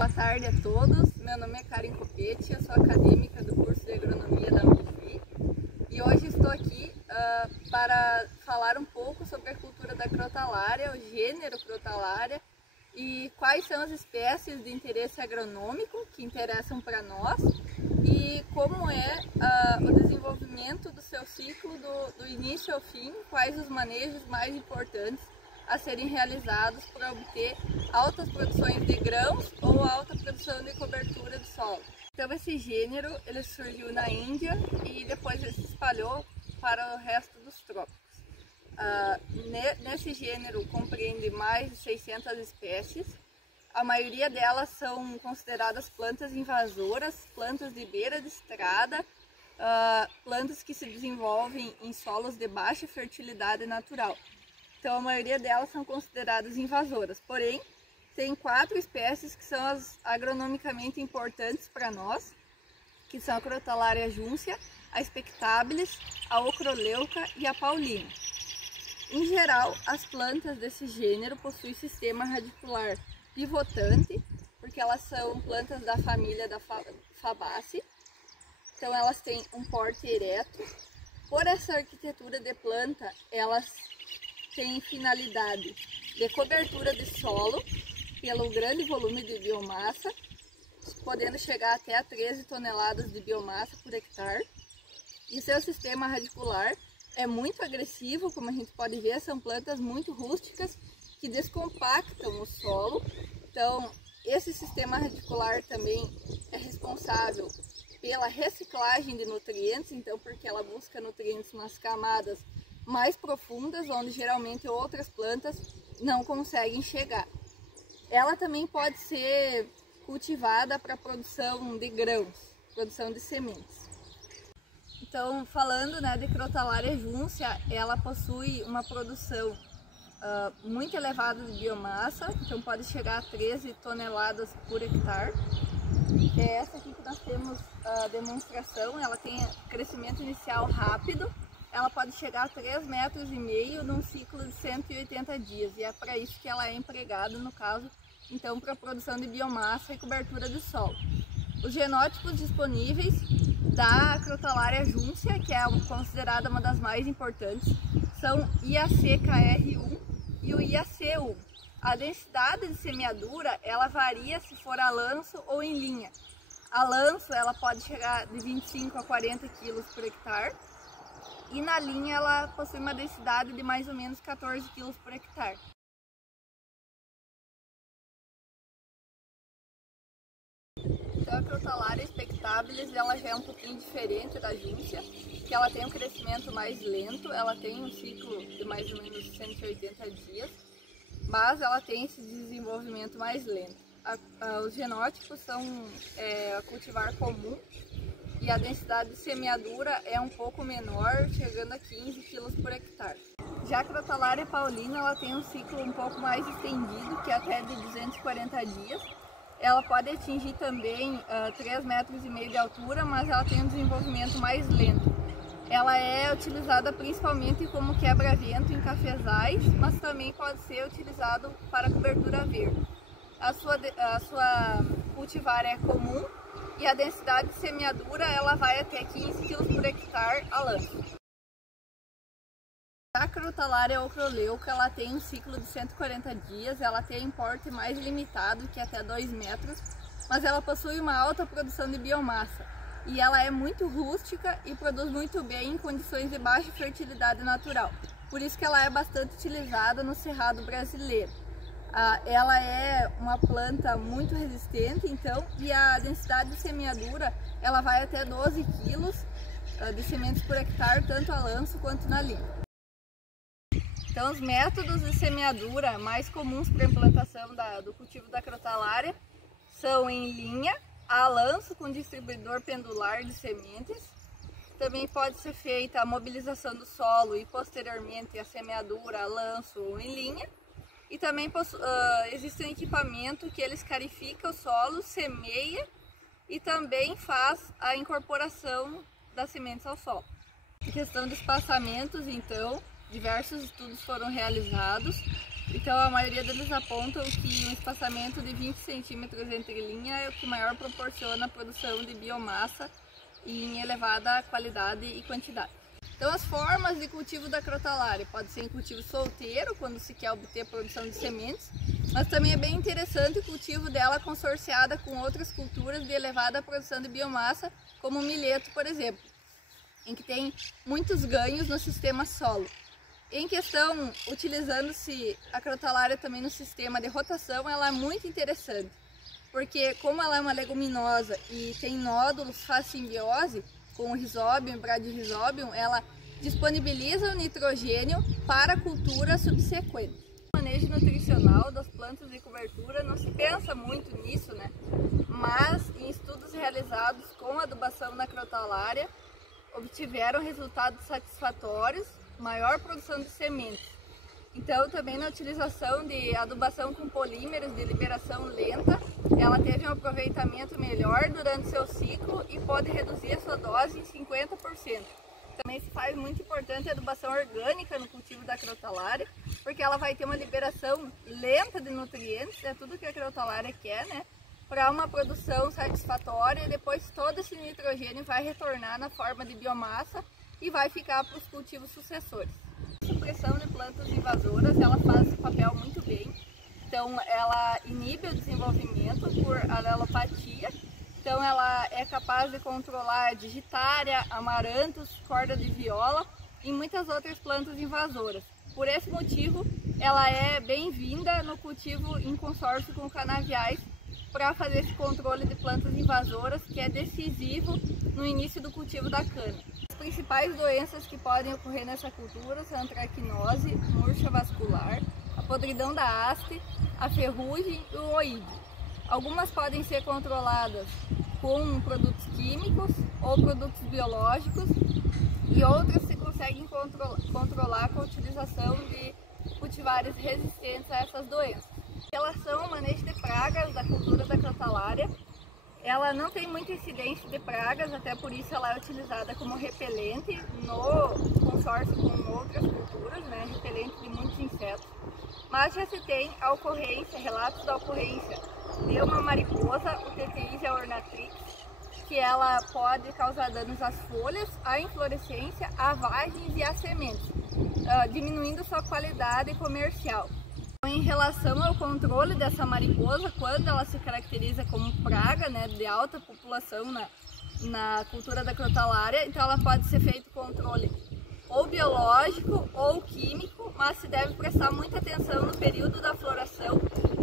Boa tarde a todos, meu nome é Karen Copete, eu sou acadêmica do curso de Agronomia da UniFi e hoje estou aqui para falar um pouco sobre a cultura da crotalária, o gênero crotalária e quais são as espécies de interesse agronômico que interessam para nós e como é o desenvolvimento do seu ciclo do início ao fim, quais os manejos mais importantes a serem realizados para obter altas produções de grãos ou alta produção de cobertura do solo. Então esse gênero ele surgiu na Índia e depois ele se espalhou para o resto dos trópicos. Nesse gênero compreende mais de 600 espécies. A maioria delas são consideradas plantas invasoras, plantas de beira de estrada, plantas que se desenvolvem em solos de baixa fertilidade natural. Então a maioria delas são consideradas invasoras, porém tem 4 espécies que são as agronomicamente importantes para nós, que são a crotalária juncia, a spectabilis, a ocroleuca e a paulina. Em geral, as plantas desse gênero possuem sistema radicular pivotante, porque elas são plantas da família da Fabaceae, então elas têm um porte ereto. Por essa arquitetura de planta, elas têm finalidade de cobertura de solo pelo grande volume de biomassa, podendo chegar até a 13 toneladas de biomassa por hectare. E seu sistema radicular é muito agressivo, como a gente pode ver, são plantas muito rústicas que descompactam o solo. Então, esse sistema radicular também é responsável pela reciclagem de nutrientes, então porque ela busca nutrientes nas camadas mais profundas, onde geralmente outras plantas não conseguem chegar. Ela também pode ser cultivada para produção de grãos, produção de sementes. Então, falando de crotalária juncia, ela possui uma produção muito elevada de biomassa, então pode chegar a 13 toneladas por hectare. É essa aqui que nós temos a demonstração, ela tem crescimento inicial rápido. Ela pode chegar a 3,5 metros num ciclo de 180 dias e é para isso que ela é empregada, no caso, então, para a produção de biomassa e cobertura do solo. Os genótipos disponíveis da crotalária juncia, que é considerada uma das mais importantes, são IAC-KR1 e o IAC1. A densidade de semeadura, ela varia se for a lanço ou em linha. A lanço, ela pode chegar de 25 a 40 kg por hectare. E na linha ela possui uma densidade de mais ou menos 14 kg por hectare. Então a crotalária spectabilis ela já é um pouquinho diferente da juncia, que ela tem um crescimento mais lento, ela tem um ciclo de mais ou menos 180 dias, mas ela tem esse desenvolvimento mais lento. Os genótipos são a cultivar comum, e a densidade de semeadura é um pouco menor, chegando a 15 kg por hectare. Já a crotalária paulina ela tem um ciclo um pouco mais estendido, que é até de 240 dias. Ela pode atingir também 3,5 metros de altura, mas ela tem um desenvolvimento mais lento. Ela é utilizada principalmente como quebra-vento em cafezais, mas também pode ser utilizado para cobertura verde. A sua cultivar é comum, e a densidade de semeadura ela vai até 15 kg por hectare a lanço. A crotalária ocroleuca ela tem um ciclo de 140 dias, ela tem um porte mais limitado, que é até 2 metros, mas ela possui uma alta produção de biomassa. E ela é muito rústica e produz muito bem em condições de baixa fertilidade natural. Por isso que ela é bastante utilizada no cerrado brasileiro. Ela é uma planta muito resistente, então, e a densidade de semeadura ela vai até 12 kg de sementes por hectare, tanto a lanço quanto na linha. Então, os métodos de semeadura mais comuns para a implantação do cultivo da crotalária são em linha, a lanço com distribuidor pendular de sementes. Também pode ser feita a mobilização do solo e posteriormente a semeadura a lanço ou em linha. E também existe um equipamento que ele escarifica o solo, semeia e também faz a incorporação das sementes ao solo. Em questão de espaçamentos, então, diversos estudos foram realizados Então a maioria deles apontam que um espaçamento de 20 centímetros entre linha é o que maior proporciona a produção de biomassa e em elevada qualidade e quantidade. Então as formas de cultivo da crotalária pode ser em cultivo solteiro, quando se quer obter produção de sementes, mas também é bem interessante o cultivo dela consorciada com outras culturas de elevada produção de biomassa, como o milheto, por exemplo, em que tem muitos ganhos no sistema solo. Em questão, utilizando-se a crotalária também no sistema de rotação, ela é muito interessante, porque como ela é uma leguminosa e tem nódulos, faz simbiose com o Rhizobium e Bradyrhizobium, ela disponibiliza o nitrogênio para a cultura subsequente. O manejo nutricional das plantas de cobertura não se pensa muito nisso, né? Mas em estudos realizados com adubação na crotalária, obtiveram resultados satisfatórios, maior produção de sementes. Então também na utilização de adubação com polímeros de liberação lenta, ela teve um aproveitamento melhor durante seu ciclo e pode reduzir a sua dose em 50%. Também se faz muito importante a adubação orgânica no cultivo da crotalária, porque ela vai ter uma liberação lenta de nutrientes, é tudo que a crotalária quer, né? Para uma produção satisfatória, e depois todo esse nitrogênio vai retornar na forma de biomassa e vai ficar para os cultivos sucessores. A supressão de plantas invasoras, ela faz esse papel muito bem. Então ela inibe o desenvolvimento por alelopatia, então ela é capaz de controlar digitária, amarantos, corda de viola e muitas outras plantas invasoras. Por esse motivo, ela é bem-vinda no cultivo em consórcio com canaviais para fazer esse controle de plantas invasoras, que é decisivo no início do cultivo da cana. As principais doenças que podem ocorrer nessa cultura são a antracnose, murcha vascular, a podridão da haste, a ferrugem e o oídio. Algumas podem ser controladas com produtos químicos ou produtos biológicos e outras se conseguem controlar com a utilização de cultivares resistentes a essas doenças. Em relação ao manejo de pragas da cultura da crotalária, ela não tem muita incidência de pragas, até por isso ela é utilizada como repelente no consórcio com outras culturas, né? Repelente de muitos insetos. Mas já se tem a ocorrência, relatos da ocorrência de uma mariposa, o Teteisia ornatrix, que ela pode causar danos às folhas, à inflorescência, a vagens e às sementes, diminuindo sua qualidade comercial. Em relação ao controle dessa mariposa, quando ela se caracteriza como praga, né, de alta população na cultura da crotalária, então ela pode ser feito controle ou biológico ou químico, mas se deve prestar muita atenção no período da floração,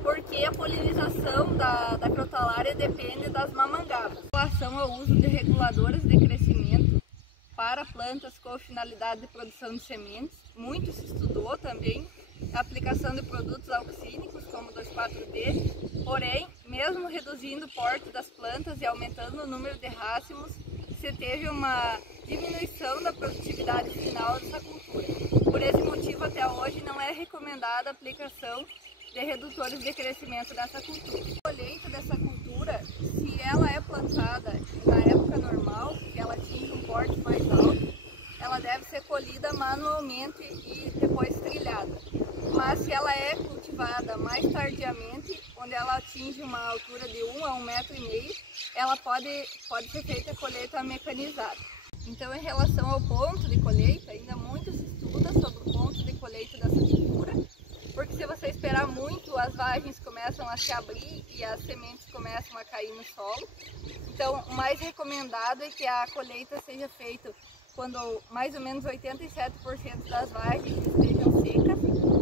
porque a polinização da crotalária depende das mamangavas. Em relação ao uso de reguladores de crescimento para plantas com finalidade de produção de sementes, muito se estudou também a aplicação de produtos auxínicos como 2,4-D, porém, mesmo reduzindo o porte das plantas e aumentando o número de racimos, se teve uma diminuição da produtividade final dessa cultura. Por esse motivo, até hoje, não é recomendada a aplicação de redutores de crescimento dessa cultura. A colheita dessa cultura, se ela é plantada na época normal, que ela atinge um porte mais alto, ela deve ser colhida manualmente e depois trilhada. Mas se ela é cultivada mais tardiamente, onde ela atinge uma altura de 1 a 1,5 metros, ela pode ser feita a colheita mecanizada. Então, em relação ao ponto de colheita, ainda muito se estuda sobre o ponto de colheita dessa cultura, porque se você esperar muito, as vagens começam a se abrir e as sementes começam a cair no solo. Então, o mais recomendado é que a colheita seja feita quando mais ou menos 87% das vagens estejam secas,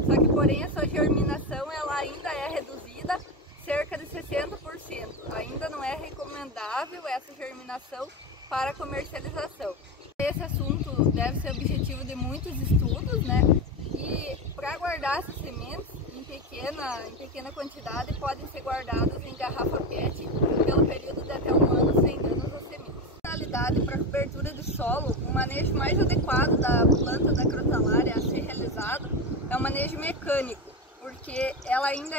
só que porém a sua germinação ela ainda é reduzida cerca de 60%. Ainda não é recomendável essa germinação para comercialização. Esse assunto deve ser objetivo de muitos estudos, né? E para guardar essas sementes em pequena quantidade podem ser guardadas em garrafa PET pelo período de até 1 ano sem danos às sementes. Para cobertura de solo, o manejo mais adequado da planta da crotalária a ser realizado é o manejo mecânico, porque ela ainda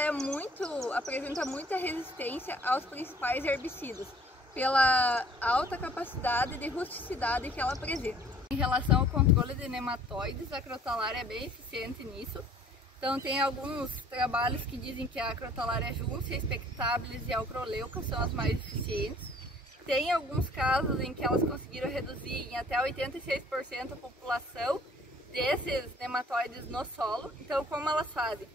apresenta muita resistência aos principais herbicidas, pela alta capacidade de rusticidade que ela apresenta. Em relação ao controle de nematóides, a crotalária é bem eficiente nisso, Então tem alguns trabalhos que dizem que a Crotalaria juncia, a Spectabilis e a Ucroleuca são as mais eficientes. Tem alguns casos em que elas conseguiram reduzir em até 86% a população desses nematóides no solo. Então como elas fazem?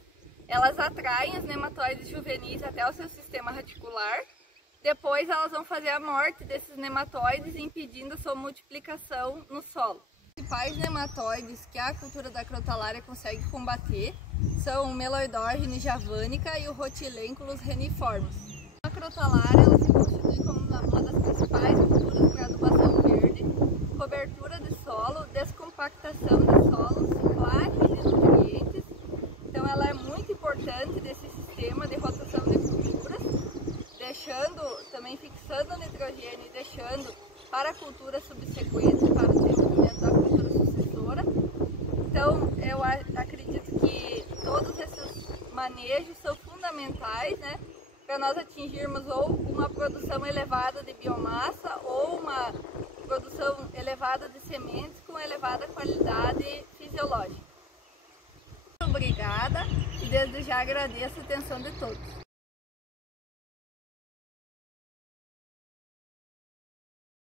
Elas atraem os nematóides juvenis até o seu sistema radicular, depois elas vão fazer a morte desses nematóides, impedindo a sua multiplicação no solo. Os principais nematóides que a cultura da Crotalaria consegue combater são o Meloidogene javanica e o Rhotilenculus reniformis. A Crotalaria ela se constitui como uma das principais culturas para adubação verde, cobertura de solo, descompactação de solo, ciclagem de nutrientes. Então ela é muito importante desse sistema de rotação de culturas, também fixando o nitrogênio e deixando para a cultura subsequente, para o desenvolvimento da cultura sucessora. Então eu acredito que todos esses manejos são fundamentais, né, para nós atingirmos ou uma produção elevada de biomassa ou uma produção elevada de sementes com elevada qualidade fisiológica. Muito obrigada e desde já agradeço a atenção de todos.